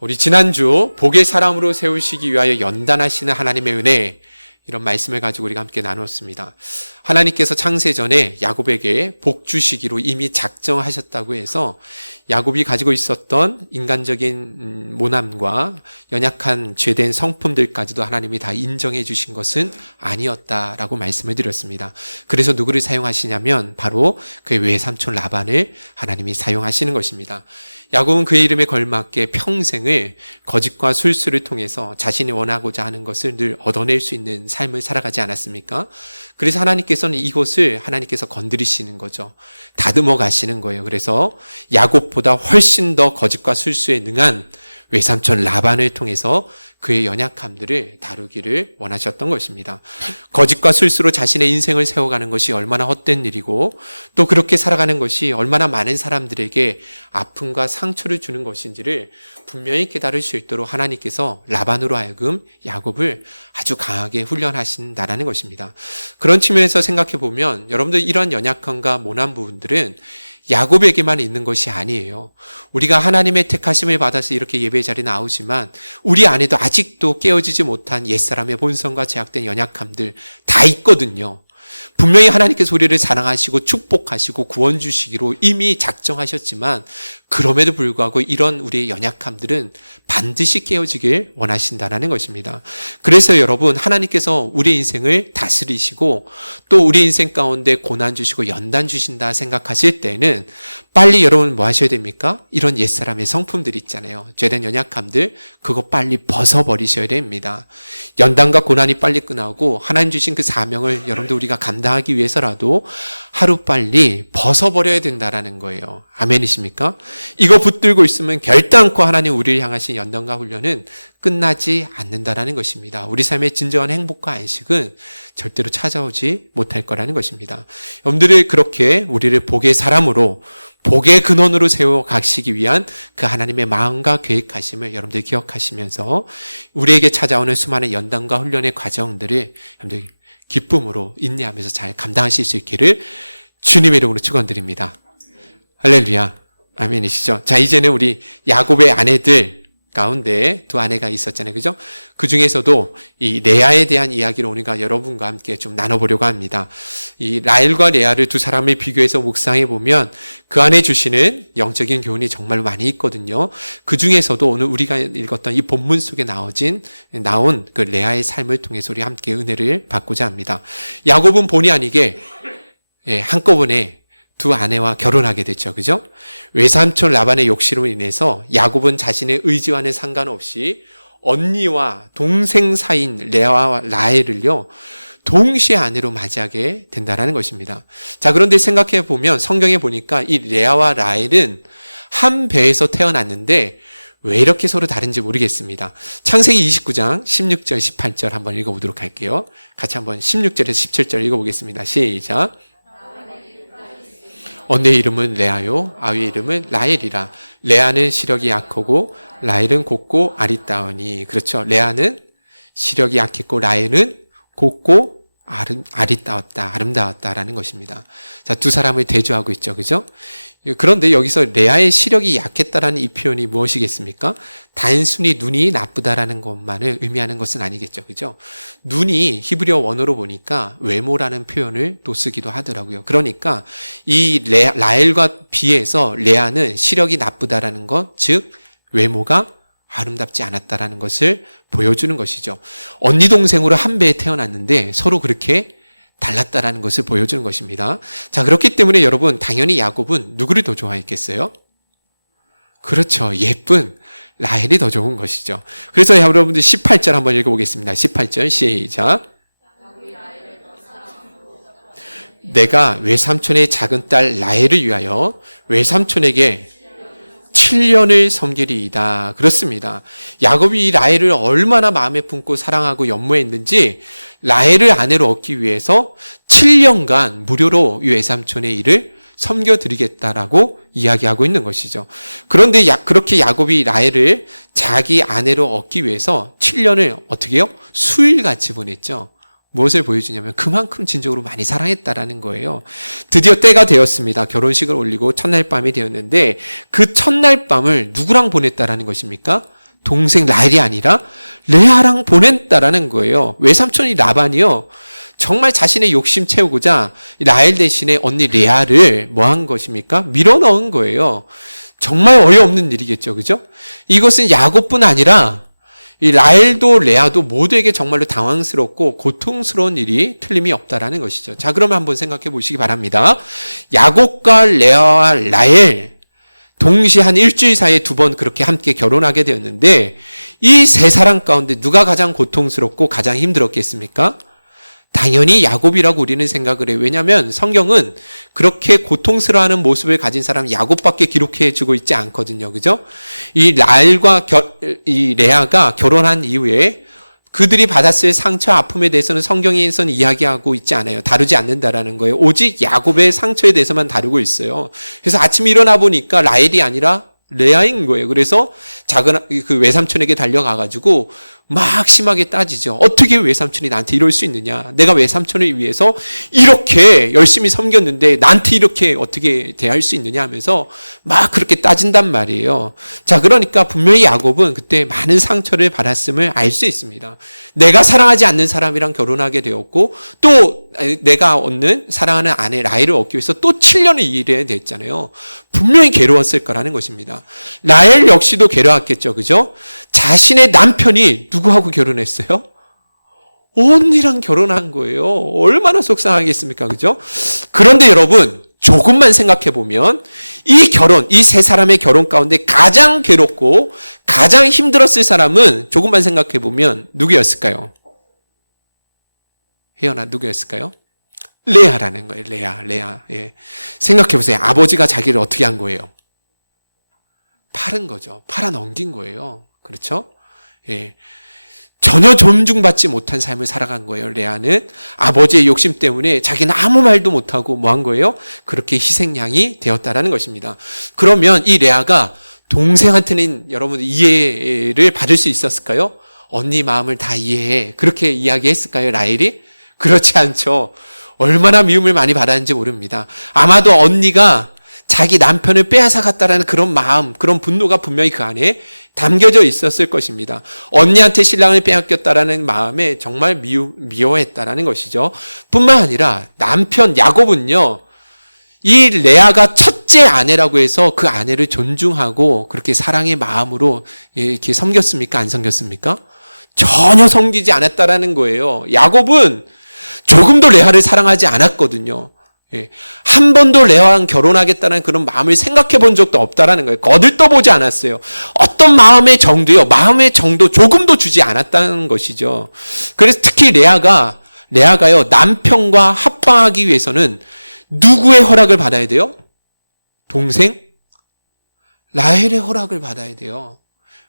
우리 지난주 복의 사람으로 세우시기 위하여 연단하시는 하나님의 은혜, 이런 말씀을 가지고 우리가 함께 나눴습니다. 하나님께서 창세전에 야곱에게 복 주시기로 이미 작정하셨다고 해서 야곱이 가지고 있었던 인간적인 모남과 연약한 죄된 성품들까지도 하나님이 다 인정해 주신 것은 아니었다라고 말씀을 드렸습니다. 그래서 누구를 사용하시냐면 바로 그의 외삼촌 라반을 하나님이 사용하시는 것입니다. 야곱은 그의 이름에 걸맞게 평생을 거짓과 술수를 통해서 자신이 원하고자 하는 것을 늘 얻어낼 수 있는 삶을 살아가지 않았습니까? 그래서 하나님께서는 이것을 하나님께서 건드리시는 거죠. 다듬어 가시는 거예요. 그래서 야곱보다 훨씬 더 거짓과 술수에 능한 외삼촌 라반을 통해서 그의 연약함들을 다루기를 원하셨던 것입니다. 거짓과 술수로 자신의 인생을 세워가는 것이 얼마나 헛된 일이고 또 그렇게 살아가는 것이 얼마나 많은 사람들에게 아픔과 상처를 주는 것인지를 분명히 깨달을 수 있도록 하나님께서 라반으로 하여금 야곱을 아주 강하게 훈련하신다라는 것입니다. 그런 측면에서 생각해 보면 여러분들 이런 연약함과 모난 부분들은 야곱에게만 있는 것이 아니에요. 우리가 하나님의 택하심을 받아서 이렇게 예배 자리에 나오지만 우리 안에도 아직도 깨어지지 못한 옛사람의 본성과 제약된 연약함들 다 있거든요. 분명히 하나님께서 우리를 사랑하시고 축복하시고 구원 주시기로 이미 작정하셨지만 그럼에도 불구하고 이런 우리의 연약함들은 반드시 깨어지길 원하신다는 것입니다. 그래서 여러분, 하나님께서 우리 인생을 다스리시고 또 우리 인생 가운데 고난 주시고 연단 주신다 생각하실 때는 빨리 여러분 뭐 하셔야 됩니까? 이런 옛사람의 성품들 있잖아요. 죄된 연약함들, 그거 빨리 벗어버리셔야 됩니다. 연단과 고난이 빨리 끝나고 하나님 주신 그 사명을 여러분들 우리가 감당하기 위해서라도 하루빨리 벗어버려야 된다라는 거예요. 아멘이십니까? 이거 붙들고 있으면 결단코 하나님 우리를 향하신 연단과 훈련은 끝나지 않는다라는 것입니다. 우리 삶의 진정한 행복과 안식은 절대로 찾아오지 못할 거라는 것입니다. 여러분들이 그렇게 우리를 복의 사람으로 복의 근원으로 세워 가시기 위한 그 하나님의 마음과 계획하심을 여러분들 기억하시면서 우리에게 찾아오는 수많은 연단과 훈련의 과정들을 여러분들 기쁨으로 인내하면서 잘 감당하실 수 있기를 주님의 이름으로 축원드립니다. 할렐루야. 아멘이시죠? 자, 이제는 우리 야곱의 아내들 가운데 두 아내가 있었잖아요. 그죠? 그 중에서도 이 레아에 대한 이야기를 오늘과 여러분과 함께 좀 나눠보려고 합니다. 이 라헬과 레아를 두 사람을 비교해서 묵상해 보면 그 안에 주시는 영적인 교훈이 정말 많이 있거든요. 그 중에서도 오늘 우리가 읽었던 이 본문 속에 나온 그 레아의 삶을 통해서 우리 함께 은혜를 받고자 합니다. 야곱은 본의 아니게 한꺼번에 두 아내와 결혼하게 됐죠. 그죠? 외삼촌 라반의 욕심으로 인해서 야곱은 자신의 의지와는 상관없이 언니와 동생 사이인 레아와 라헬을요, 동시에 아내로 맞이하게 된다는 것입니다. 자, 그런데 생각해 보면 성경에 보니까 이 레아와 라헬은 한 배에서 태어났는데 왜 이렇게 서로 다른지 모르겠습니다. 창세기 29장 16절 18절 한번 읽어보도록 할게요. 같이 한번 16절에서 17절 읽어보겠습니다. 시작. 언니의 이름은 레아요, 아위의 이름은 라헬이라. 레아는 시력이 약하고 라헬은 곱고 아리따우니. 그렇죠. 레아는 시력이 약했고 라헬은 곱고 아름다웠다라는 것입니다. 자, 두 사람을 대조하고 있죠. 그죠? 그런데 여기서 레아의 시력이 약했다라는 이 표현이 무엇이겠습니까? 단순히 눈이 나쁘다라는 것만을 의미하는 것은 아니겠죠. 그죠? 눈이 히브리어 원어로 보니까 외모라는 표현을 또 쓰기도 하더라고요. 그러니까 이 라헬과 비해서 레아는 시력이 나쁘다라는 것, 즉 외모가 아름답지 않았다라는 것을 보여주는 것이죠. 언니 동생으로 한 배에 태어났는데 서로 그렇게 달랐다라는 것을 보여주는 것입니다. 자, 그렇기 때문에 여러분, 당연히 야곱은 누구를 더 좋아했겠어요? 그렇죠. 예쁜 라헬이 더 좋은 것이죠. 그래서 여러분들 18절 한번 읽어보겠습니다. 18절 시작. 내가 외삼촌의 작은 딸 라헬을 위하여 외삼촌에게 7년을 섬기리이다. 그렇습니다. 야곱이 이 라헬을 얼마나 마음에 품고 사랑하고 연모했는지 라헬을 아내로 얻기 위해서 7년간 무료로 이 외삼촌의 일을 섬겨드리겠다라고 이야기하고 있는 것이죠. 그런데 그렇게 야곱이 라헬을 자기 아내로 얻기 위해서 7년을 어떻게 해요? 수일같이 보냈죠. 무엇을 보여주냐면 그만큼 진정으로 많이 사랑했다라는 거예요. 드디어 때가 되었습니다. 결혼식을 올리고 첫날 밤이 되었는데 그 첫날 밤을 누구랑 보냈다라는 것입니까? 동생 라헬이 아니라 레아랑 보냈다라는 거예요. 외삼촌이 라반이요. 정말 자신의 욕심 채우고자 라헬 대신에 언니 레아를 뭐 한 것입니까? 밀어넣은 거예요. 정말 어이없는 일이겠죠. 그죠? 이것은 야곱뿐 아니라 이 라헬도 레아도 모두에게 정말로 당황스럽고 고통스러운 일이 틀림이 없다라는 것이죠. 자, 그러면 한번 생각해 보시기 바랍니다. 야곱과 레아와 라헬 동시에 한 일주일 사이에 2번 그렇게 함께 결혼하게 되었는데 이 세 사람 가운데 누가 가장 고통스럽고 가장 힘들었겠습니까? 당연히 야곱이라고 우리는 생각을 해요. 왜냐하면 성경은 그렇게 고통스러워하는 모습을 가진 사람 야곱밖에 기록해 주고 있지 않거든요. 그죠? 이 라헬과 이 레아가 결혼한 이후에 그들이 받았을 상처, 아픔에 대해서는 성경에서는 이야기하고 있지 않아요. 다루지 않는다라는 거예요. 오직 야곱의 상처에 대해서만 다루고 있어요. 그래서 아침에 일어나 보니까 라헬이 아니라 레아인 거예요. 그래서 작은 그 외삼촌에게 달려가가지고 막 심하게 따지죠. 어떻게 외삼촌이 나한테 이럴 수 있느냐? 내가 외삼촌을 위해서 이렇게 열심히 섬겼는데 나한테 이렇게 어떻게 대할 수 있느냐 하면서 막 그렇게 따진단 말이에요. 자, 그러니까 분명히 야곱은 그때 많은 상처를 받았음을 알 수 있습니다. 내가 사랑하지 않는 사람이랑 결혼하게 되었고 또 내가 얻는 사랑하는 아내 라헬을 얻기 위해서 또 7년을 일해야 됐잖아요. 분명히 괴로웠을 거라는 것입니다. 라헬 역시도 괴로웠겠죠. 그죠? 자신의 남편이 누구하고 결혼했어요? 언니랑 결혼한 거예요. 얼마나 속상하겠습니까? 그죠? 그런데 여러분, 조금만 생각해 보면 이 결혼, 이 세 사람의 결혼 가운데 가장 괴롭고 가장 힘들었을 사람은 조금만 생각해 보면 누구였을까요? 혜연아, 누구였을까요? 레아라는 거예요. 레아. 예. 생각해 보세요. 아버지가 자기를 어떻게 한 거예요? 팔은 거죠. 팔아 넘긴 거예요. 그렇죠? 예. 전혀 존중받지 못한 삶을 살아간 거예요. 레아는 아버지의 욕심 때문에 자기는 아무 말도 못하고 뭐 한 거예요? 그렇게 희생양이 되었다라는 것입니다. 그러면 이 레아가 동생한테는 여러분 이해를 받을 수 있었을까요? 언니 마음을 다 이해해. 그렇게 이야기했을까요? 라헬이? 그렇지 않죠. 얼마나 미움을 많이 받았는지 모릅니다. 아마도 언니가 자기 남편을 빼앗아갔다라는 그런 마음, 그런 분노가 분명히 그 안에 담겨져 있었을 것입니다. 언니한테 신랑을 빼앗겼다라는 마음에 정말 미워했다라는 것이죠. 뿐만 아니라 남편 야곱은요, 이 레아가 첫째 아내라고 해서 그 아내를 존중하고 그렇게 사랑의 마음으로 이렇게 섬겼습니까? 안 섬겼습니까? 전혀 섬기지 않았다라는 거예요. 야곱은 조금도 레아를 사랑하지 않았거든요. 한 번도 레아랑 결혼하겠다는 그런 마음을 생각해 본 적도 없다라는 거예요. 거들떠보지 않았어요. 어떤 마음의 정도요. 마음의 정도 조금도 주지 않았다는 것이죠. 그래서 특히 레아가요. 남편과 합방하기 위해서는 누구의 허락을 받아야 돼요? 동생? 라헬의 허락을 받아야 돼요.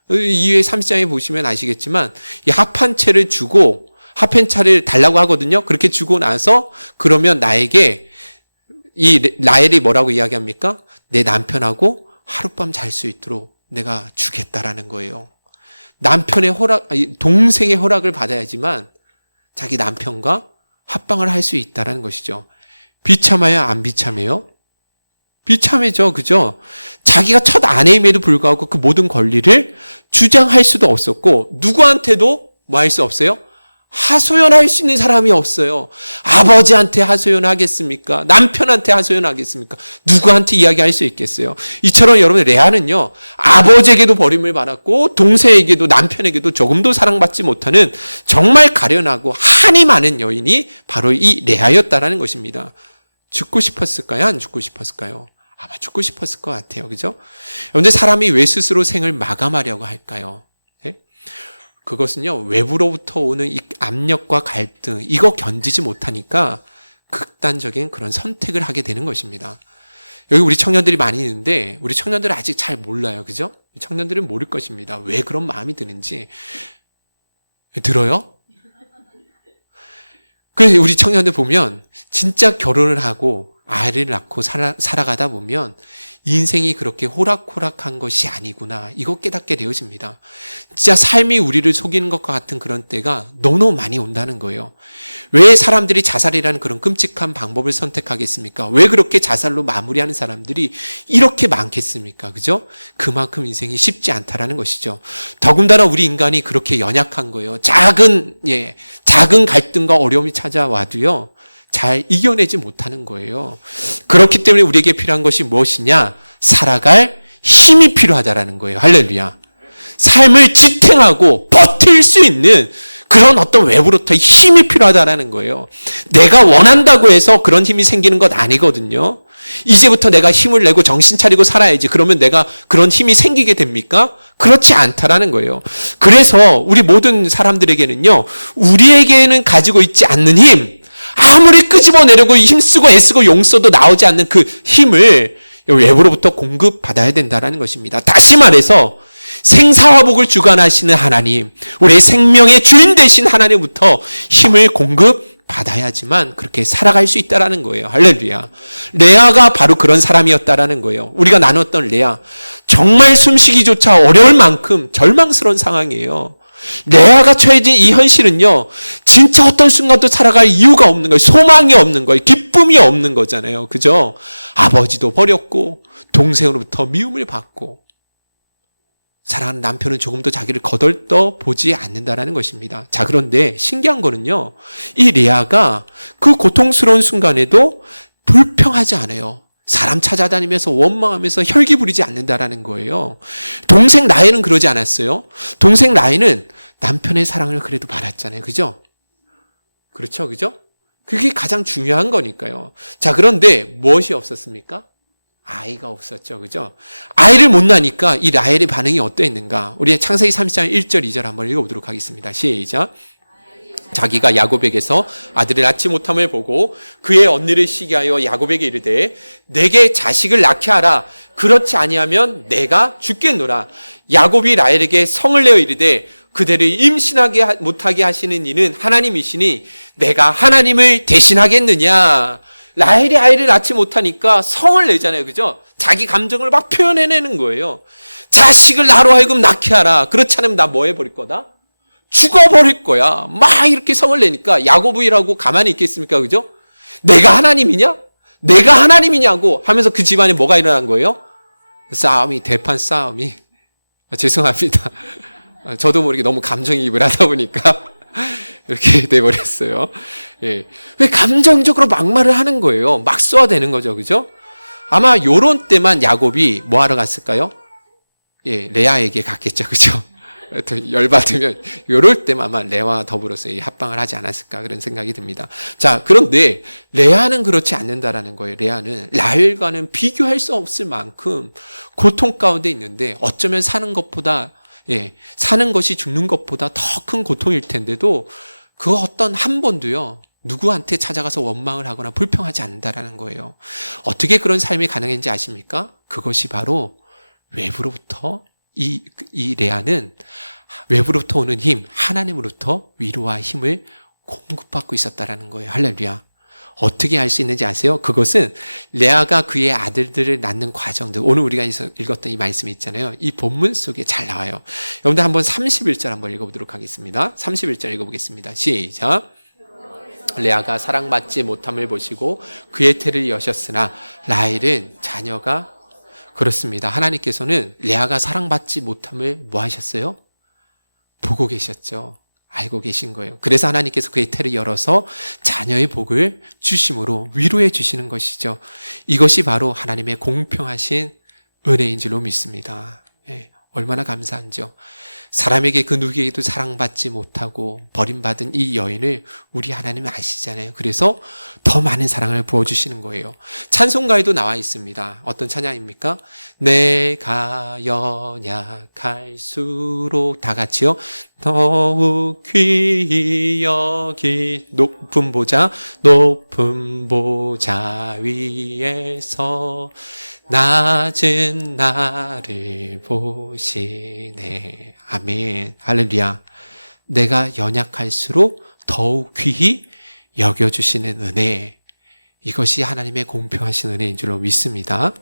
이후에 30장에 보시면 아시겠지만 이 합한 채를 주고 합한 차를 달라고 하거든요. 그렇게 주고 나서 그러면 나에게 이 라헬이 뭐라고 이야기합니까? 내 남편하고 하룻밤 잘 수 있도록 내가 주겠다라는 거예요. 남편의 동생의 허락을 받아야지만 자기 남편과 합방을 할 수 있다라는 것이죠. 비참해요? 안 비참해요? 비참해죠. 그죠? 자기가 첫 아내임에도 불구하고 그 모든 권리를 주장할 수도 없었고 누구한테도 뭐 할 수 없어요? 하소연할 수 있는 사람이 없어요. 아버지한테 하소연하겠습니까? 남편한테 하소연하겠습니까? 누구한테 이야기할 수 있겠어요? 이처럼 여러분 레아는요. 아버지에게도 버림을 받았고 동생에게도 남편에게도 조금도 사랑받지 못하는 정말 가련하고 한이 많은 여인이 바로 이 레아였다라는 것입니다. 죽고 싶었을까요? 안 죽고 싶었을까요? 아마 죽고 싶었을 것 같아요. 그죠? 그런데 사람이 왜 스스로 생을 마감하려고 할까요? 네? 그것은요, 외부로부터 오는 이 압력과 갈등, 이거 견디지 못하니까 극단적인 그런 선택을 하게 되는 것입니다. 여기 우리 청년들이 많이 있는데, 우리 청년들은 아직 잘 몰라요. 그죠? 청년들은 모를 것입니다. 왜 그런 마음이 드는지. 들어요? 그래서 우리 청년들 보면, 진짜 결혼을 하고, 아이를 낳고 살아가다 보면, 인생이 그렇게 호락호락한 것이 아니구나. 이거 깨닫게 되어집니다. 진짜 삶이 우리를 속이는 것과 같은 그런 때가 너무너무 많이 온다는 거예요. 왜 사람들이 자살이라는 그런 끔찍한 방법을 선택하겠습니까? 왜 그렇게 자살로 마무리하는 사람들이 이렇게 많겠습니까? 그죠? 그만큼 인생이 쉽지 않다라는 것이죠. 더군다나 우리 인간이 그렇게 연약한 거예요. 작은 갈등과 어려움이 찾아와도요, 잘 이겨내지 못하는 거예요. 그렇기 때문에 우리에게 필요한 것이 무엇이냐? 살아갈 힘이 필요하다라는 거예요. 할렐루야. 삶을 지탱하고 버틸 수 있는 그런 어떤 외부로부터 힘이 필요하다라는 거예요. 내가 원한다고 해서 그런 힘이 생기는 것 아니거든요. 이제부터 내가 힘을 내고 정신 차리고 살아야지. 그러면 내가 그런 힘이 생기게 됩니까? 그렇지 않다라는 거예요. 그래서 우리 모든 사람들에게는요, 우리에게는 가지고 있지 않는 힘, 아무리 끄집어내려고 힘쓰고 애쓰고 용써도 나오지 않는 그 힘을 외부로부터 공급받아야 된다는 것입니다. 다시 말해서 생사화복을 주관하시는 하나님, 우리의 생명의 주인 되신 하나님부터 힘을 공급받아야지만 그렇게 살아갈 수 있다는 거예요. 할렐루야. 레아가 바로 그런 사람이었다는 거예요. 우리가 나눴던 레아, 정말 숨쉬기조차 어려울 만큼 절망스러운 상황이에요. 레아가 처해진 이 현실은요, 진짜 어떤 순간도 살아갈 이유가 없는 거예요. 소망이 없는 거예요. 기쁨이 없는 거잖아요. 그죠? 아버지도 버렸고 동생으로부터 미움을 받고 사랑하는 남편은 조금도 자기를 거덜떠 보지 않는다라는 것입니다. 자, 그런데 신기한 거는요, 이 레아가 그 고통스러운 순간에도 불평하지 않아요. 사람 찾아다니면서 원망하면서 혈기 부리지 않는다라는 거예요. 동생 라헬은 그러지 않았어요. 동생 라헬은 남편의 사랑을 그래도 받았잖아요. 그죠? 그렇죠? 그죠? 그게 가장 중요한 거니까요. 자, 그런데 무엇이 없었습니까? 아이가 없었죠. 그죠? 아이를 못 낳으니까 이 라헬의 반응이 어떠했는가? 우리 창세기 30장 1절 2절 한번 읽어보도록 하겠습니다. 시작. 자기가 야곱에게서 아들을 낳지 못함을 보고 그의 언니를 시기하여 야곱에게 이르되 내게 자식을 낳게 하라. 그렇지 아니하면 내가 죽겠노라. 야곱이 라헬에게 성을 내어 이르되 그대를 임신하게 못하게 하시는 이는 하나님이시니 내가 하나님을 대신하겠느냐. 라헬이 아이를 낳지 못하니까 성을 내잖아요. 그죠? 자기 감정을 막 표현해내는 거예요. 자식을 나로 하여금 낳게 하라. 그렇지 않으면 나 뭐 해버릴 거다? 죽어버릴 거야. 막 이렇게 성을 내니까 야곱이라고 가만히 있겠습니까? 그죠? 내가 하나님이냐? 내가 하나님이냐고 하면서 그 집안에 뭐가 일어난 거예요? 싸움이, 대판 싸움이. 죄송합니다. 저도 모르게 너무 감정이입을 하다 보니까 이렇게 돼버렸어요. 예. 왜 감정적으로 막말을 하는 거예요? 막 쏘아대는 거죠. 그죠? 아마 요런 때만 야곱이 뭐 하러 갔을까요? 예, 레아에게 갔겠죠. 그죠? 더 열받으면 요럴 때만 아마 레아와 더불어서 합방을 하지 않았을까 그런 생각이 듭니다. 자, 그런데 레아는 그렇지 않는다라는 거예요. 레아는 라헬과는 비교할 수 없을 만큼 고통 가운데 있는데 어쩌면 사는 것이 죽는 것보다 더 큰 고통일 텐데도 그 어떤 한 번도요, 누구한테 찾아가서 원망을 하거나 불평하지 않는다라는 거예요. 어떻게 그런 삶이 가능한지 아십니까? 그것이 바로 외부로부터 이 레아는 외부로부터 오는 힘, 하나님으로부터 위로와 힘을 공급받고 있었다라는 거예요. 할렐루야. 어떻게 알 수 있는지 아세요? 그것은 레아가 그의 아들들을 낳는 과정들, 오늘 우리가 읽었던 이 말씀이 있잖아요. 이 본문 속에 잘 나와요. 여러분들 한번 31절 한번 읽어보도록 하겠습니다. 31절 읽어보겠습니다. 시작. 레아가 사랑받지 못함을 보시고 그의 태를 여셨으나 라헬은 자녀가 그렇습니다. 하나님께서는 레아가 사랑받지 못함을 뭐 하셨어요? 보고 계셨죠. 알고 계신 거예요. 그래서 하나님께서 그의 태를 열어서 자녀의 복을 주심으로 위로해 주시는 것이죠. 이것이 바로 하나님의 공평하신 은혜인 줄로 믿습니다. 예, 얼마나 감사한지요. 사람에게 그 누구에게도 사랑받지 못하고 버림받은 이 여인을 우리 하나님은 아시잖아요. 그래서 더 많은 사랑을 부어주시는 거예요. 찬송가에도 나와 있습니다. 어떤 찬양입니까? 내가 연약할수록 다 같이요. 더욱 귀히 여기 높은 보좌 위에서 낮은 나를 보시네. 아멘. 할렐루야. 내가 연약할수록 더욱 귀히 여겨주시는 은혜. 이것이 하나님의 공평하신 은혜인 줄로 믿습니다.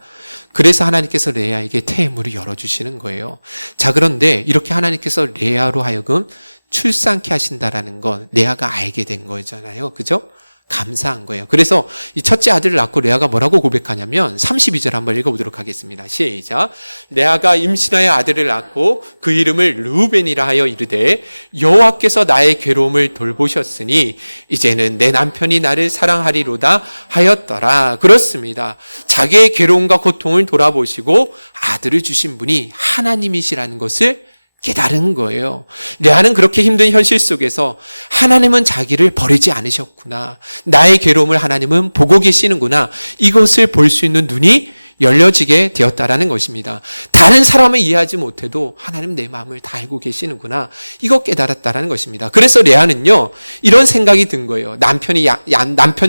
그래서 하나님께서 레아에게 태의 문을 열어주시는 거예요. 자, 그런데 이렇게 하나님께서 레아로 하여금 출산케 하신다라는 건 레아가 알게 된 거잖아요. 그죠? 감사한 거예요. 그래서 이 첫째 아들을 낳고 레아가 뭐라고 고백하냐면 32절 한번 읽어보도록 하겠습니다. 시작. 레아가 임신하여 아들을 낳고 그 이름을 르우벤이라 하여 이르되 여호와께서 나의 괴로움을 돌보셨으니 이제는 내 남편이 나를 사랑하리로다 하였더라. 그렇습니다. 자기의 괴로움과 고통을 돌아보시고 아들을 주신 분이 하나님이시라는 것을 깨달은 거예요. 레아는 그렇게 힘든 현실 속에서 하나님은 자기를 버리지 않으셨구나. 나의 괴로움을 하나님은 보고 계시는구나. 이것을 볼 수 있는 눈이 열려지게 되었다라는 것입니다. 다른 사람은 이해하지 못해도 하나님 내 마음을 다 알고 계시는구나. 이거 깨달았다라는 것입니다. 그래서 레아는요, 이런 생각이 든 거예요. 남편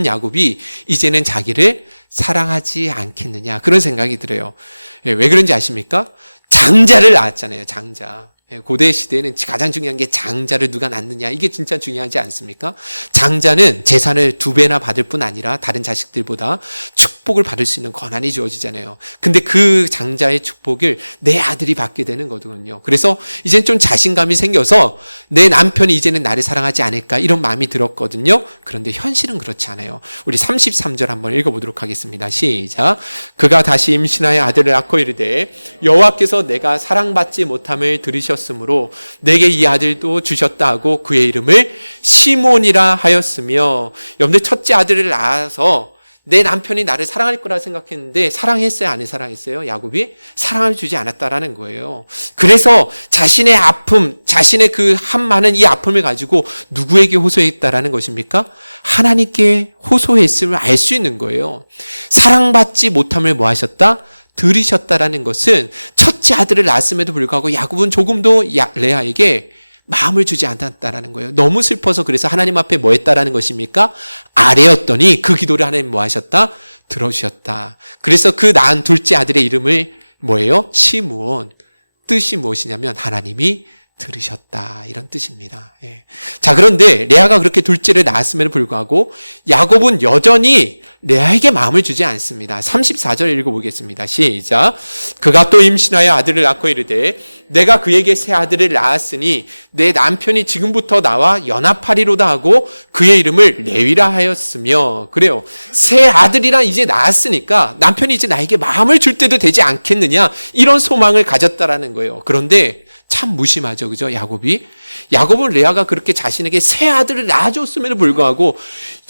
야곱이 이제는 자기를 사랑하지 않겠느냐. 그런 생각이 들어요. 왜 그런지 아십니까? 장자를 낳았잖아요. 장자. 고대 시대에는 가장 중요한 게 장자를 누가 낳느냐. 이게 진짜 중요하지 않습니까? 장자는 재산을 2배나 받을 뿐 아니라 다른 자식들보다 축복을 받을 수 있는 권한이 주어지잖아요. 근데 그 장자의 축복을 내 아들이 받게 되는 거거든요. 그래서 이제는 좀 자신감이 생겨서 내 남편이 이제는 나를 사랑하지 않을까 이런 마음이 들었거든요. 그런데 현실은 그렇지 않아요. 우리 33절 한번 읽어보도록 하겠습니다. 시작. 그가 다시 임신하여 아들을 낳고 이르되 여호와께서 내가 사랑받지 못함을 들으셨으므로 내게 이 아들도 주셨다 하고 그의 이름을 시몬이라 하였으며, 여러분들 첫째 아들을 낳아서 내 남편이 나를 사랑할 거라 생각했는데 사랑했어요? 안 사랑했어요? 야곱이 사랑을 주지 않았다라는 거예요. 그래서 자신의 아픔, 자신의 그 한 많은 이 아픔을 가지고 누구에게 호소했다라는 것입니까? 하나님께 호소했음을 알 수 있는 거예요. 사랑받지 못함을 뭐 하셨다? 들으셨다라는 것은 첫째 아들을 낳았음에도 불구하고 야곱은 조금도 레아에게 마음을 주지 않았다라는 거예요. 너무 슬퍼서 그래서 하나님 앞에 뭐 했다라는 것입니까? 아뢰었더니 그 기도를 하나님 뭐 하셨다? 들어주셨다. 그래서 그 낳은 둘째 아들의 이름을 뭐예요? 시므온. 뜻이 무엇이냐면 하나님이 들으셨다, 이런 뜻입니다. 예. 자, 그런데 레아가 그렇게 둘째를 낳았음에도 불구하고 야곱은 여전히 레아에게 마음을 주지 않습니다. 34절 읽어보겠습니다. 시작. 그가 또 임신하여 아들을 낳고 이르되 내가 그에게 새 아들을 낳았으니 내 남편이 지금부터 나와 연합하리로다 하고 그의 이름을 레위라 하였으며. 그래요. 새 아들이랑 이제 낳았으니까 남편이 이제 나에게 마음을 줄 때도 되지 않겠느냐, 이런 소망을 가졌다라는 거예요. 그런데 참 무심하죠. 그죠? 야곱은 레아가 그렇게 자신에게 새 아들을 낳아줬음에도 불구하고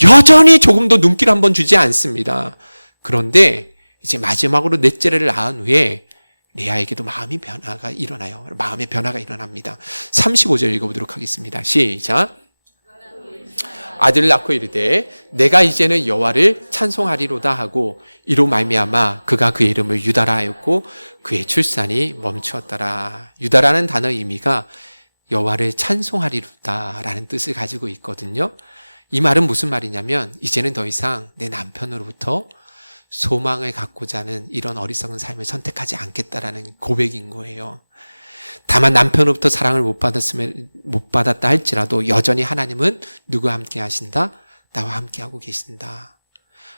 여전히 조금도 눈길 한번 주지 않습니다. 그런데 이제 마지막으로 넷째를 낳은 후에 레아에게도 마음의 변화가 일어나요. 마음의 변화가 일어납니다. 35절 읽어보도록 하겠습니다. 시작. 아들을 낳고 이르되 내가 이제는 여호와를 찬송하리로다 하고 이로 말미암아 그가 그의 이름을 유다라 하였고 그의 출산이 멈추었더라. 유다라는 단어의 의미가 여호와를 찬송하리로다라는 뜻을 가지고 있거든요. 이 말은 무슨 말이냐면 이제는 더 이상 내 남편으로부터 소망을 갖고자 하는 이런 어리석은 삶을 선택하지 않겠다라는 고백인 거예요. 다만 남편으로부터 사랑을 못 받았다 할지라도 여전히 하나님은 누구와 함께 하신다? 나와 함께 하고 계신다.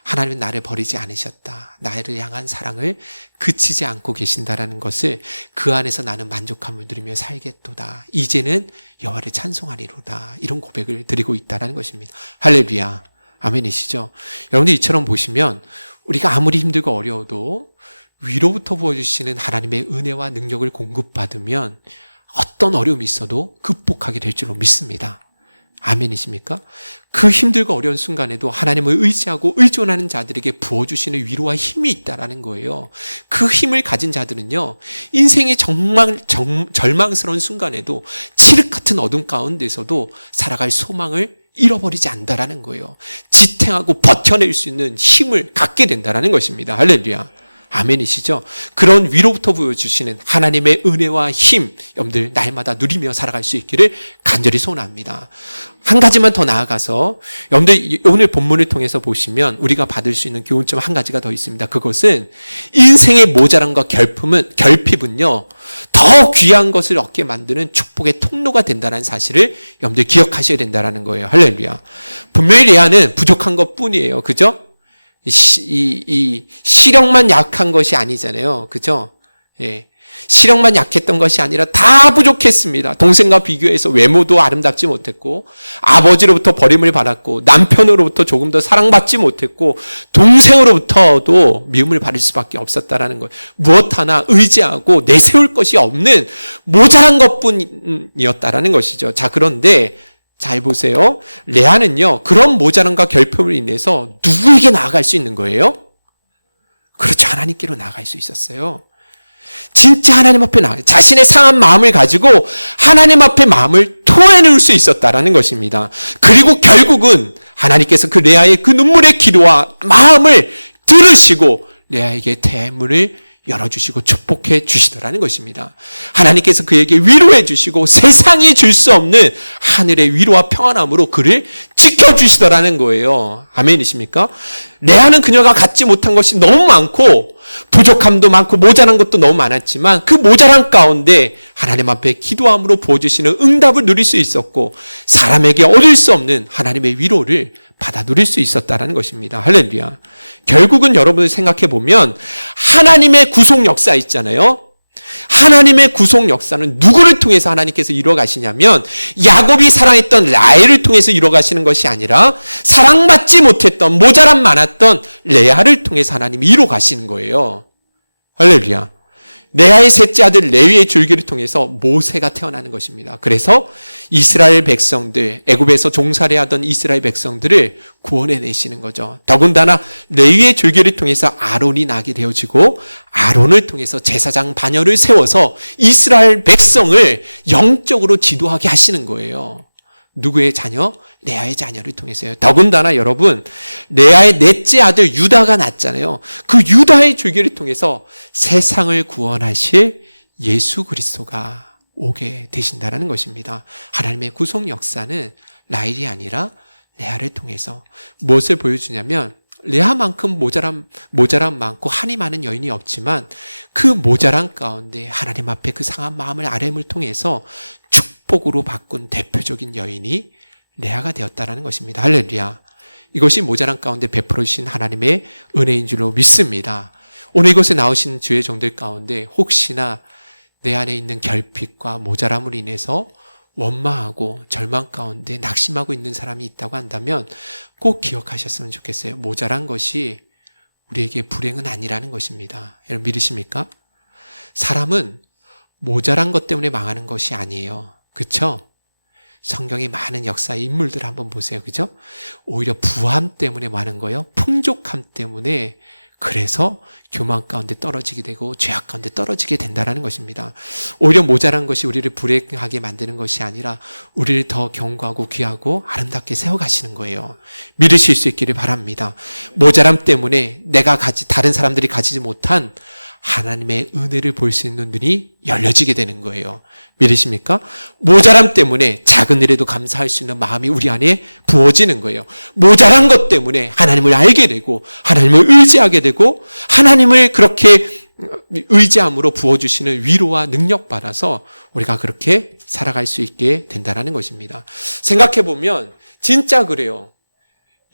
하나님은 나를 버리지 않으셨다. 나를 향한 사랑을 그치지 않고 계신다라는 것을 그 안에서 나는 만족함을 누리며 살겠도다. 이제는 여호와를 찬송하리로다. 이런 고백을 드리고 있다는 것입니다. 할렐루야. 아멘이시죠? 여러분들 이처럼 보시면 우리가 아무리 힘들고 어려워도 위로부터 부어주시는 하나님의 은혜와 능력을 공급받으면 어떤 어려움이 있어도 극복하게 될 줄로 믿습니다. 아멘이십니까? 그 힘들고 어려운 순간에도 하나님을 의지하고 의존하는 자들에게 부어주시는 위로와 힘이 있다라는 거예요. 그 힘을 가진 자들은요, 인생의 정말 절망스러운 순간에도 칠흑 같은 어둠 가운데서도 살아갈 소망을 잃어버리지 않는다라는 거예요. 지탱하고 버텨낼 수 있는 힘을 갖게 된다라는 것입니다. 할렐루야. 아멘이시죠? 그런 위로부터 보여주시는 하나님의 은혜와 힘, 여러분들 날마다 누리며 살아갈 수 있기를 간절히 소원합니다. 한 가지만 더 나아가서 여러분들 오늘 본문을 통해서 보시면 우리가 받을 수 있는 교훈점 한 가지가 더 있습니다. 그것은 인생의 모자람과 결핍은요, 더 귀한 것을 얻게 만드는 축복의 통로가 된다는 사실을 여러분들 기억하셔야 된다는 거예요. 할렐루야. 분명히 레아는 부족한 것 뿐이에요. 그죠? 이 시력만 약한 것이 아니잖아요. 그죠? 예. 시력만 약했던 것이 아니라 다 부족했습니다. 동생과 비교해서 외모도 아름답지 못했고, 아버지로부터 버림을 받았고, 남편으로부터 조금 더 사랑받지 못했고, 동생으로부터도 미움을 받을 수밖에 없었다라는 것. 무엇 하나 의지하고 내세울 것이 없는 모자란 것뿐이었다라는 것이죠. 자, 그런데 잘 보세요. 레아는요, 그런 모자람과 결핍으로 인해서 누구에게 나아갈 수 있는 거예요? 그렇죠. 하나님께로 나아갈 수 있었어요. 진짜 하나님 앞에 자신의 상한 마음을 가지고 하나님 앞에 마음을 토해놓을 수 있었다라는 것입니다. 그리고 결국은 하나님께서 그 레아의 그 눈물의 기도와 마음을 들으시고 레아에게 대문을 열어주시고 축복해 주시더라는 것입니다. 하나님께서 그에게 위로해 주시고 세상이 줄 수 없는 하늘의 위로와 평안함으로 그를 지켜주시더라는 거예요. 아멘이십니까? 레아는 그녀가 갖지 못한 것이 너무 많고 부족함도 많고 모자란 것도 너무 많았지만 그 모자란 가운데 하나님 앞에 기도함으로 부어주시는 응답을 누릴 수 있었고 사람에게 얻을 수 없는 하나님의 위로를 받아 누릴 수 있었다는 것입니다. 할렐루야. 결국은 여러분들 생각해 보면 하나님의 구속 역사 있잖아요. 하나님의 구속 역사는 누구를 통해서 하나님께서 이루어 가시냐면 야곱이 사랑했던 라헬을 통해서 이루어 가시는 것이 아니라 사랑받지 못했던 모자람 많았던 레아를 통해서 하나님이 이루어 가시는 거예요. 할렐루야. 레아의 셋째 아들 레위의 줄기를 통해서 모세가 태어나는 것입니다. 그래서 이스라엘 백성들, 애굽에서 종살이 하던 이스라엘 백성들을 구원해 내시는 거죠. 더군다나 레위의 줄기를 통해서 아론이 나게 되어지고 아론을 통해서 제사장 반열을 세워서 이스라엘 백성을 영적으로 지도하게 하시는 거예요. 누구의 자녀? 레아의 자녀를 통해서요. 더군다나 여러분, 레아의 넷째 아들 유다가 낳았잖아요. 그 유다의 줄기를 통해서 세상을 구원하실 예수 그리스도가 오게 되신다는 것입니다. 하나님의 구속 역사는 라헬이 아니라 레아를 통해서 무엇을 보여주냐면 레아만큼 모자람 많고 한이 많은 여인이 없지만 그 모자람 가운데 하나님 앞에 그 상한 마음을 아뢰음을 통해서 축복으로 바꾼 대표적인 여인이 레아가 되었다는 것입니다. 할렐루야. 이것이 모자람 가운데 베풀어 주신 하나님의 은혜인 줄로 믿습니다. 오늘 이곳에 나오신 주의 종들 가운데 혹시나 내 안에 있는 결핍과 모자람으로 인해서 원망하고 절망 가운데 낙심하고 있는 사람이 있다고 한다면 꼭 기억하셨으면 좋겠어요. 모자란 것이 우리에게 불행은 아니라는 것입니다. 여러분 믿으십니까? 사람은 모자란 것 때문에 망하는 것이 아니에요. 그렇죠? 성경의 많은 역사의 인물들 한번 보세요. 그죠? 오히려 부함 때문에 많은 거예요. 풍족함 때문에 그래서 교만 가운데 떨어지게 되고 죄악 가운데 떨어지게 된다는 것입니다. 오히려 모자란 것이 우리를 불행하게 만드는 것이 아니라 우리를 더 견고하고 귀하고 아름답게 세워가시는 거예요. 믿으실 수 있기를 바랍니다. 모자람 때문에 내가 다른 사람들이 가지지 못한 하나님의 은혜를 볼 수 있는 눈이 열려지게 되는 거예요. 믿으십니까? 모자람 때문에 작은 일에도 감사할 수 있는 마음이 우리 안에 부어지는 거예요. 모자란 것 때문에 하나님을 알게 되고 하나님을 의지하게 되고 하나님을 그렇게 의지함으로 부어주시는 위로와 능력 받아서 우리가 그렇게 살아갈 수 있게 된다는 것입니다. 생각해보면 진짜 그래요.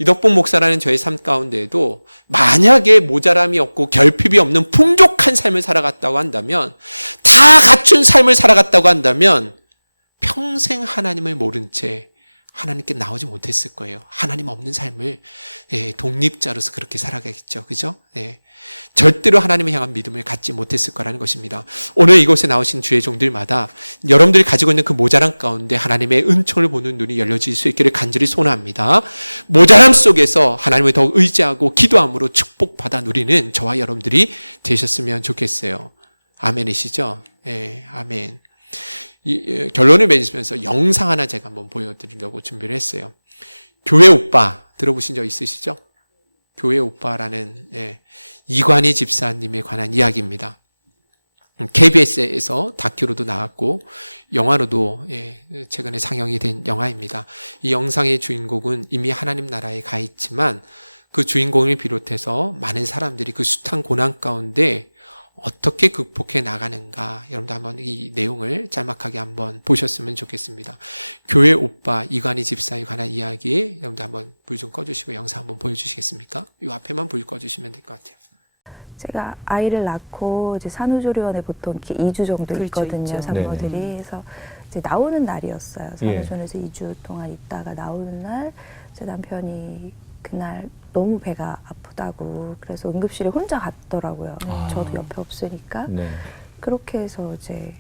이덕봉 목사라는 저의 삶 가운데에도 만약에 모자람이 없고 결핍이 없는 풍족한 삶을 살아갔다고 한다면, 다 갖춘 삶을 살아갔다고 한다면 평생 하나님을 모른 채 하나님께 나오지 못했을 거예요. 하나님 없는 삶을 독립자로서 그렇게 살아가겠죠. 그죠? 절대로 하나님을 향한 믿음을 갖지 못했을 거라는 것입니다. 오늘 이곳에 나오신 주의 종들마다 여러분들이 가지고 있는 그 모자람 가운데 하나님의 은총을 보는 눈이 열려질 수 있기를 간절히 소원합니다. 모자람 속에서 하나님을 더욱 의지하고 기도함으로 축복받아 누리는 저와 여러분들이 되셨으면 좋겠어요. 아멘이시죠? 네, 아멘. 결론을 맺으면서 영상 하나 제가 한번 보여드리려고 준비를 했어요. 교회 오빠 들어보신 적 있으시죠? 교회 오빠라는 이관희 집사님에 관한 이야기입니다. KBS에서 다큐로도 나왔고 영화로도 최근에 상영이 된 영화입니다. 이 영상의 주인공은 이미 하나님 나라에 가 있지만 그 주인공을 비롯해서 많은 사람들이 그 숱한 고난 가운데 어떻게 극복해 나가는가, 여러분도 한번 이 내용을 짤막하게 한번 보셨으면 좋겠습니다. 교회 오빠 이관희 집사에 관한 이야기, 여러분도 한번 불 좀 꺼주시고 영상 한번 보여주시겠습니까? 이 앞에만 불 꺼주시면 될 것 같아요. 제가 아이를 낳고 이제 산후조리원에 보통 이렇게 2주 정도 있거든요, 산모들이. 그래서 이제 나오는 날이었어요. 산후조리원에서 2주 동안 있다가 나오는 날, 제 남편이 그날 너무 배가 아프다고 그래서 응급실에 혼자 갔더라고요. 저도 옆에 없으니까. 그렇게 해서 이제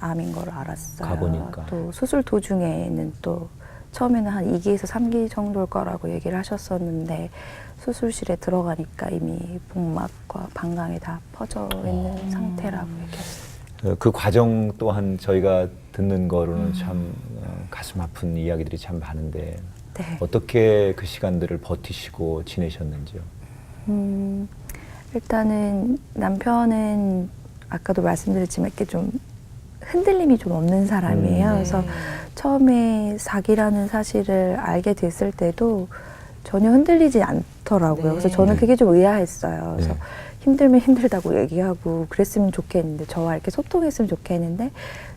암인 걸 알았어요. 가보니까. 또 수술 도중에는 또 처음에는 한 2기에서 3기 정도일 거라고 얘기를 하셨었는데 수술실에 들어가니까 이미 복막과 방광에 다 퍼져 있는 상태라고 얘기했어요. 그 과정 또한 저희가 듣는 거로는 참 가슴 아픈 이야기들이 참 많은데 네. 어떻게 그 시간들을 버티시고 지내셨는지요? 일단은 남편은 아까도 말씀드렸지만 이렇게 좀 흔들림이 좀 없는 사람이에요. 그래서 처음에 사기라는 사실을 알게 됐을 때도 전혀 흔들리지 않더라고요. 그래서 저는 그게 좀 의아했어요. 그래서 힘들면 힘들다고 얘기하고 그랬으면 좋겠는데, 저와 이렇게 소통했으면 좋겠는데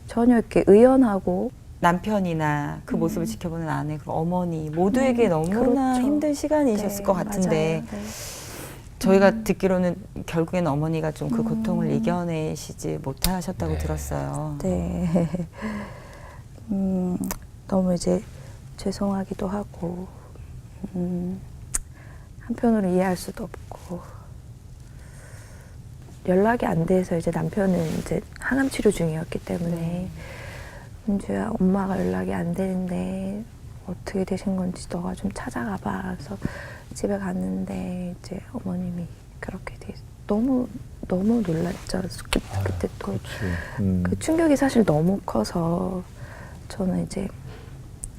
전혀 이렇게 의연하고, 남편이나 그 모습을 지켜보는 아내, 그리고 어머니 모두에게 너무나 그렇죠. 힘든 시간이셨을 것 같은데 맞아요. 저희가 듣기로는 결국엔 어머니가 좀 그 고통을 이겨내시지 못하셨다고 들었어요. 네. 너무 이제 죄송하기도 하고, 한편으로 이해할 수도 없고, 연락이 안 돼서 이제 남편은 이제 항암 치료 중이었기 때문에 은주야, 엄마가 연락이 안 되는데 어떻게 되신 건지 너가 좀 찾아가봐. 그래서 집에 갔는데 이제 어머님이 그렇게 돼. 너무 놀랐죠. 그때 또 그 충격이 사실 너무 커서 저는 이제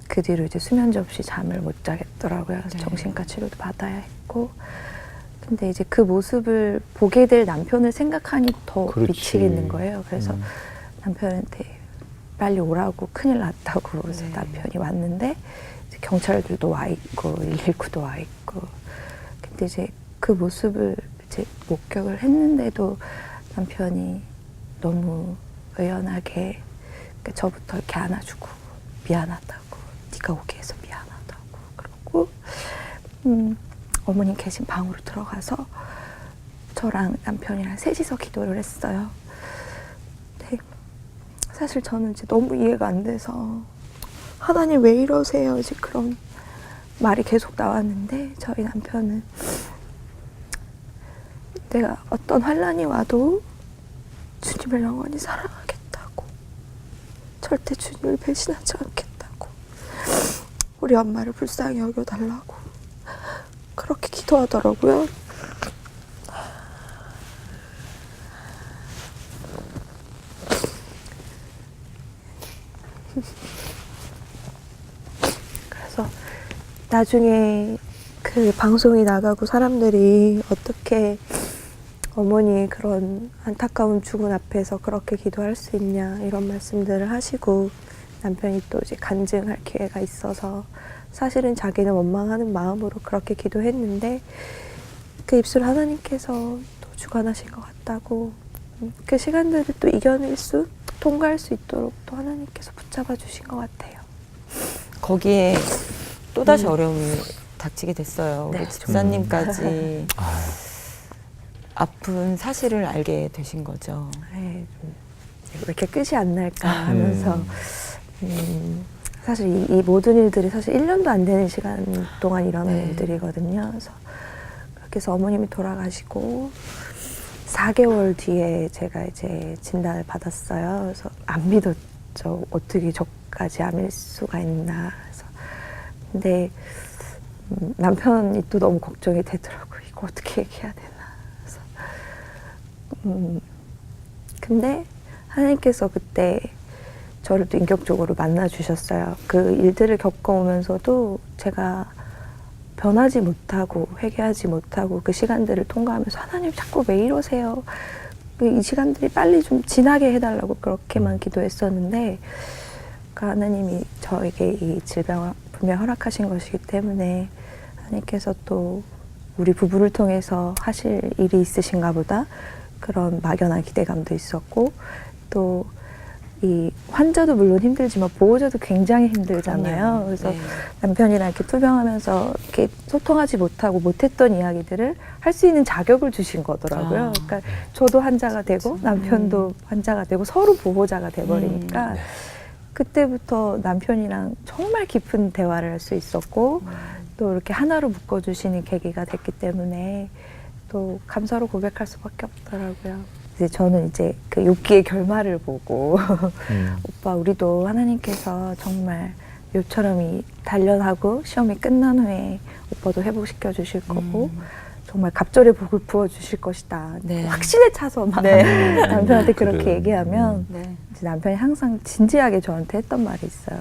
그 뒤로 이제 수면제 없이 잠을 못 자겠더라고요. 그래서 정신과 치료도 받아야 했고. 근데 이제 그 모습을 보게 될 남편을 생각하니 더 미치겠는 거예요. 그래서 남편한테 빨리 오라고, 큰일 났다고. 그래서 남편이 왔는데 이제 경찰들도 와 있고 119도 와 있고. 근데 이제 그 모습을 이제 목격을 했는데도 남편이 너무 의연하게, 그러니까 저부터 이렇게 안아주고 미안하다고, 네가 오게 해서 미안하다고 그러고, 어머님 계신 방으로 들어가서 저랑 남편이랑 셋이서 기도를 했어요. 네. 사실 저는 이제 너무 이해가 안 돼서 하나님 왜 이러세요? 이제 그런 말이 계속 나왔는데 저희 남편은 내가 어떤 환란이 와도 주님을 영원히 사랑하겠다고, 절대 주님을 배신하지 않겠다고, 우리 엄마를 불쌍히 여겨달라고 그렇게 기도하더라고요. 그래서 나중에 그 방송이 나가고 사람들이 어떻게 어머니의 그런 안타까운 죽음 앞에서 그렇게 기도할 수 있냐 이런 말씀들을 하시고, 남편이 또 이제 간증할 기회가 있어서 사실은 자기는 원망하는 마음으로 그렇게 기도했는데 그 입술 하나님께서 또 주관하신 것 같다고, 그 시간들을 또 이겨낼 수, 통과할 수 있도록 또 하나님께서 붙잡아 주신 것 같아요. 거기에 또다시 어려움이 닥치게 됐어요. 네. 우리 집사님까지 아픈 사실을 알게 되신 거죠. 네, 왜 이렇게 끝이 안 날까 하면서 사실 이 모든 일들이 사실 1년도 안 되는 시간 동안 일어난 일들이거든요. 그래서 그렇게 해서 어머님이 돌아가시고 4개월 뒤에 제가 이제 진단을 받았어요. 그래서 안 믿었죠. 어떻게 저까지 암일 수가 있나. 그래서 근데 남편이 또 너무 걱정이 되더라고요. 이거 어떻게 얘기해야 되나. 그래서 근데 하나님께서 그때 저를 또 인격적으로 만나주셨어요. 그 일들을 겪어오면서도 제가 변하지 못하고 회개하지 못하고 그 시간들을 통과하면서 하나님 자꾸 왜 이러세요? 이 시간들이 빨리 좀 지나게 해달라고 그렇게만 기도했었는데, 그 하나님이 저에게 이 질병을 분명 허락하신 것이기 때문에 하나님께서 또 우리 부부를 통해서 하실 일이 있으신가 보다, 그런 막연한 기대감도 있었고 또 이 환자도 물론 힘들지만 보호자도 굉장히 힘들잖아요. 그럼요. 그래서 네. 남편이랑 이렇게 투병하면서 이렇게 소통하지 못했던 이야기들을 할 수 있는 자격을 주신 거더라고요. 아. 그러니까 저도 환자가 되고 남편도 환자가 되고 서로 보호자가 돼버리니까 네. 그때부터 남편이랑 정말 깊은 대화를 할 수 있었고 또 이렇게 하나로 묶어주시는 계기가 됐기 때문에 또 감사로 고백할 수밖에 없더라고요. 이제 저는 이제 그 욥기의 결말을 보고 오빠 우리도 하나님께서 정말 욥처럼 이 단련하고 시험이 끝난 후에 오빠도 회복시켜 주실 거고 정말 갑절의 복을 부어 주실 것이다. 네. 확신에 차서 막 네. 남편한테 그렇게 그래. 얘기하면 네. 이제 남편이 항상 진지하게 저한테 했던 말이 있어요.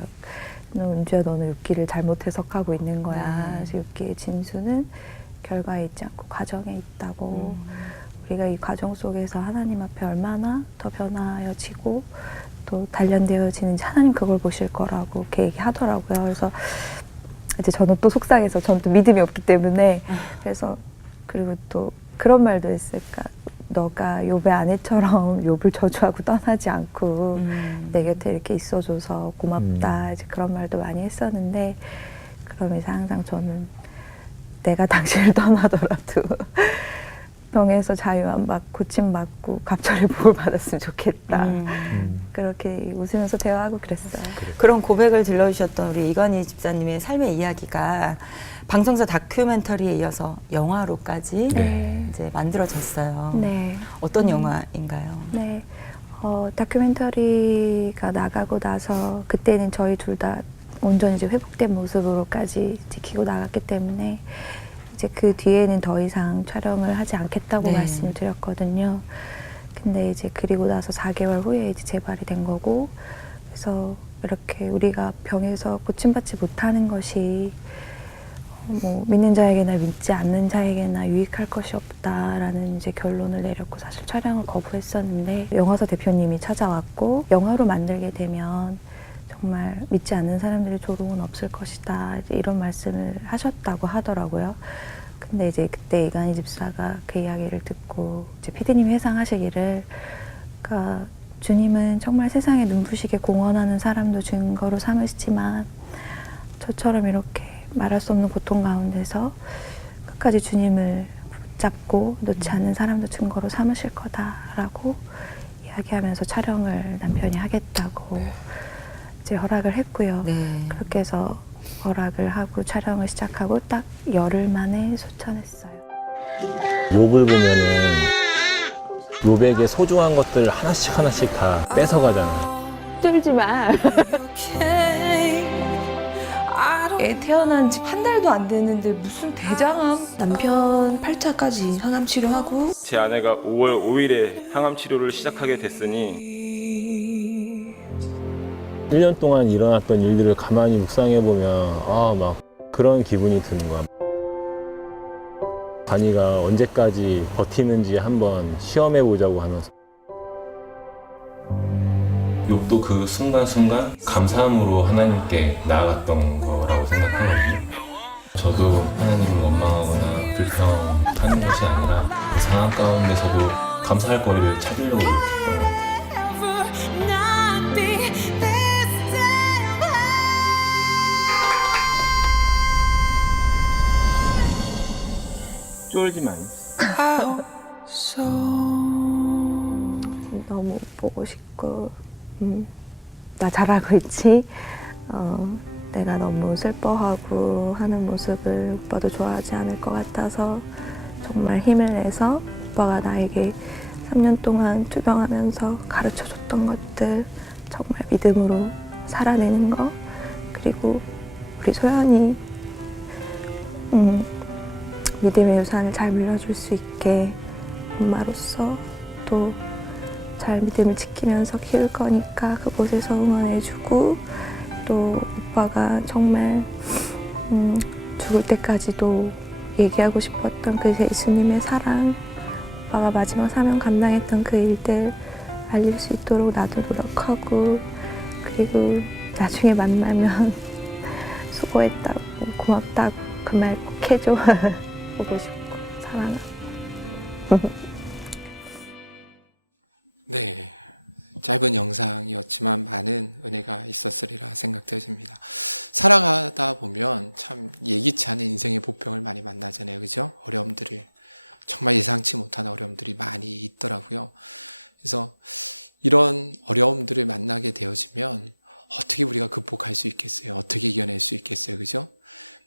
너 은주야 너는 욥기를 잘못 해석하고 있는 거야. 네. 그래서 욥기의 진수는 결과에 있지 않고 과정에 있다고. 우리가 이 과정 속에서 하나님 앞에 얼마나 더 변화하여지고 또 단련되어지는지 하나님 그걸 보실 거라고 이렇게 얘기하더라고요. 그래서 이제 저는 또 속상해서 저는 또 믿음이 없기 때문에 그래서 그리고 또 그런 말도 했을까. 너가 욥의 아내처럼 욥을 저주하고 떠나지 않고 내 곁에 이렇게 있어줘서 고맙다. 이제 그런 말도 많이 했었는데 그러면서 항상 저는 내가 당신을 떠나더라도 병에서 자유함 받고 고침 받고 갑절의 복을 받았으면 좋겠다. 그렇게 웃으면서 대화하고 그랬어요. 그런 고백을 들려주셨던 우리 이건희 집사님의 삶의 이야기가 방송사 다큐멘터리에 이어서 영화로까지 네. 이제 만들어졌어요. 네. 어떤 영화인가요? 네. 다큐멘터리가 나가고 나서 그때는 저희 둘 다 온전히 이제 회복된 모습으로까지 지키고 나갔기 때문에 이제 그 뒤에는 더 이상 촬영을 하지 않겠다고 네. 말씀을 드렸거든요. 근데 이제 그리고 나서 4개월 후에 이제 재발이 된 거고 그래서 이렇게 우리가 병에서 고침받지 못하는 것이 뭐 믿는 자에게나 믿지 않는 자에게나 유익할 것이 없다라는 이제 결론을 내렸고 사실 촬영을 거부했었는데 영화사 대표님이 찾아왔고 영화로 만들게 되면 정말 믿지 않는 사람들의 조롱은 없을 것이다 이런 말씀을 하셨다고 하더라고요. 근데 이제 그때 이간희 집사가 그 이야기를 듣고 이제 피디님이 회상하시기를 그러니까 주님은 정말 세상에 눈부시게 공헌하는 사람도 증거로 삼으시지만 저처럼 이렇게 말할 수 없는 고통 가운데서 끝까지 주님을 붙잡고 놓지 않는 사람도 증거로 삼으실 거다라고 이야기하면서 촬영을 남편이 하겠다고 이제 허락을 했고요. 네. 그렇게 해서 허락을 하고 촬영을 시작하고 딱 열흘 만에 소천했어요. 욥을 보면은 욥에게 소중한 것들 하나씩 하나씩 다 뺏어가잖아요. 쫄지 마. 애 태어난 지 한 달도 안 됐는데 무슨 대장암? 남편 8차까지 항암 치료하고 제 아내가 5월 5일에 항암 치료를 시작하게 됐으니 1년 동안 일어났던 일들을 가만히 묵상해보면 막 그런 기분이 드는 거야. 간이가 언제까지 버티는지 한번 시험해보자고 하면서 욥도 그 순간순간 감사함으로 하나님께 나아갔던 거라고 생각하거든요. 저도 하나님을 원망하거나 불평하는 것이 아니라 그 상황 가운데서도 감사할 거리를 찾으려고 노력했던 것 같아요. 쫄지 마요. 너무 보고 싶고 나 잘하고 있지? 내가 너무 슬퍼하고 하는 모습을 오빠도 좋아하지 않을 것 같아서 정말 힘을 내서 오빠가 나에게 3년 동안 투병하면서 가르쳐줬던 것들 정말 믿음으로 살아내는 거 그리고 우리 소연이 믿음의 유산을 잘 물려줄 수 있게 엄마로서 또 잘 믿음을 지키면서 키울 거니까 그곳에서 응원해주고 또 오빠가 정말 죽을 때까지도 얘기하고 싶었던 그 예수님의 사랑 오빠가 마지막 사명 감당했던 그 일들 알릴 수 있도록 나도 노력하고 그리고 나중에 만나면 수고했다고 고맙다고 그 말 꼭 해줘 보고 싶고 사랑하고 짧은 영상이었지만 많은 은혜가 있었으리라 생각되어집니다. 살아가다 보면 참 예기치 않은 인생의 보병을 많이 만나잖아요. 그죠? 어려움들이. 정말 예상치 못한 어려움들이 많이 있더라고요. 그래서 이런 어려움들을 만나게 되어지면 어떻게 우리가 극복할 수 있겠어요? 어떻게 이겨낼 수 있겠어요? 그죠?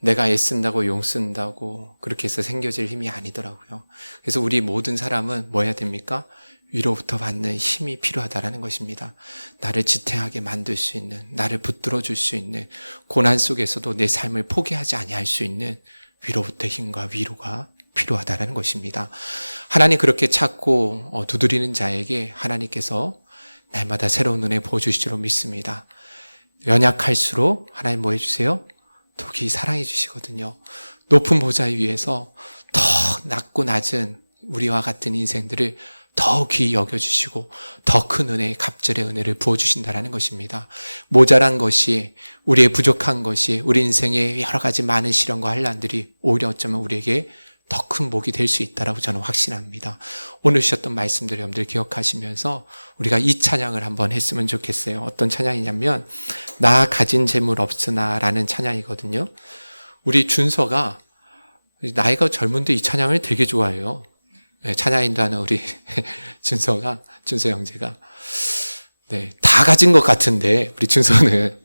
내가 애쓴다고 용 쓴다고 그렇게 해서 생겨질 힘이 아니더라고요. 그래서 우리 모든 사람은 뭐 해야 됩니까? 위로부터 받는 힘이 필요하다라는 것입니다. 나를 지탱하게 만들 수 있는, 나를 붙들어 줄 수 있는, 고난 속에서도 내 삶을 포기하지 아니할 수 있는 위로부터 힘과 위로가 필요하다라는 것입니다. 하나님 그렇게 찾고 두드리는 자에게 하나님께서 날마다 새로운 은혜 부어주실 줄로 믿습니다. 연약할수록 하나님 뭐 해주세요? 더욱이 사랑해 주시거든요. 높은 보좌 위에서 더 낮고 낮은 우리와 같은 인생들을 더 귀히 여겨주시고 더 큰 은혜의 갑절의 은혜를 부어주신다는 것입니다. 모자란 것이, 우리의 부족한 것이, 우리 인생의 여러 가지 많은 시련과 환난들이 오히려 어쩌면 우리에게 더 큰 복이 될 수 있다라고 저는 확신합니다. 오늘 주셨던 말씀들 여러분들 기억하시면서 우리가 이 찬양을 한번 했으면 좋겠어요. 어떤 찬양이냐면 나 가진 재물 없으나 라는 찬양이거든요. 우리 준서가 나이가 젊은데 이 찬양을 되게 좋아해요. 찬양 인도하는 우리 준서 형제가 다 가진 것 같은데 우리 준서는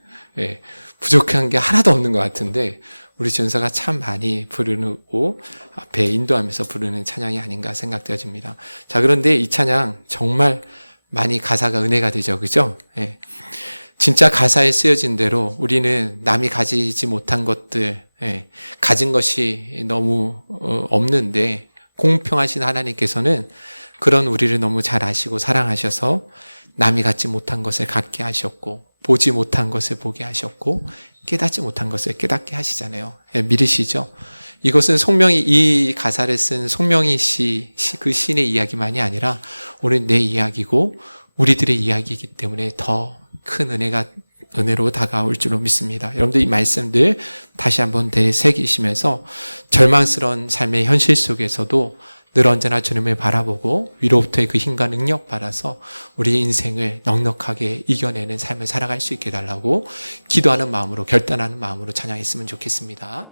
부족한 게 하나도 없는 것 같은데 우리 준서가 참 많이 부르고 앞에 인도하면서 부르는 찬양이 아닌가 생각되어집니다. 자, 그런데 이 찬양 정말 많이 가사가 은혜가 되죠. 그죠? 진짜 가사에 쓰여진 대로 우리는 남이 가지지 못한 것들, 가진 것이 너무 없는데 공평하신 하나님께서는 그런 우리를 너무 잘 아시고 사랑하셔서 남이 갖지 못한 것을 갖게 하셨고 보지 못한 것을 보게 하셨고 깨닫지 못한 것을 깨닫게 하시잖아요. 믿으시죠? 이것은 이 가사를 쓴 송명희 그 시인의 이야기만이 아니라 오늘 내 이야기고 우리들의 이야기이기 때문에 더 큰 은혜로 다가올 줄로 믿습니다. 여러분들 이 말씀들 다시 한번 되새기시면서 절망스러운 삶의 현실 속에서도 늘 언제나 주님을 바라보고 위로부터의 그 힘과 능력 받아서 우리의 인생을 넉넉하게 이겨내는 삶을 살아갈 수 있게 해달라고 기도하는 마음으로, 결단하는 마음으로 찬양했으면 좋겠습니다.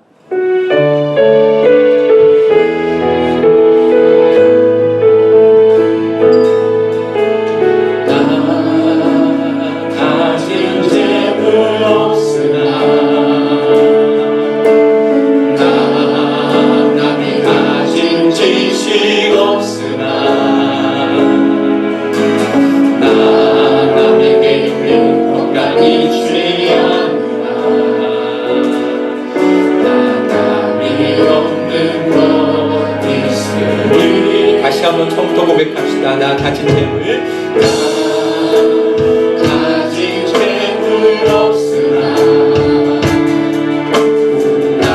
다시 한번 처음부터 고백합시다. 나 가진 재물, 나 가진 재물 없으나 나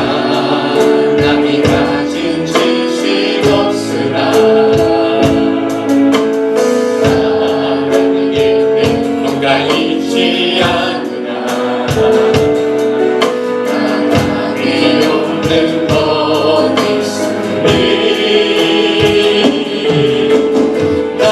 남이 가진 지식 없으나 나에게 건강이 있지 않으나 나만이 없는 것 있으니 나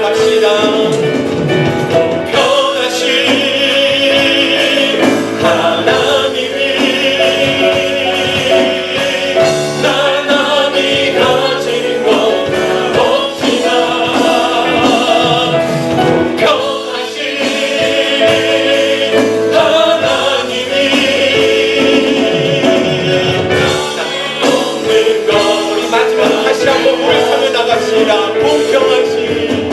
나갑시다. 공평하신 하나님이 나남이 가진 것 없지만 공평하신 하나님이 없는 것. 우리 마지막 다시 한번 우리 손을 나갑시다. 공평하신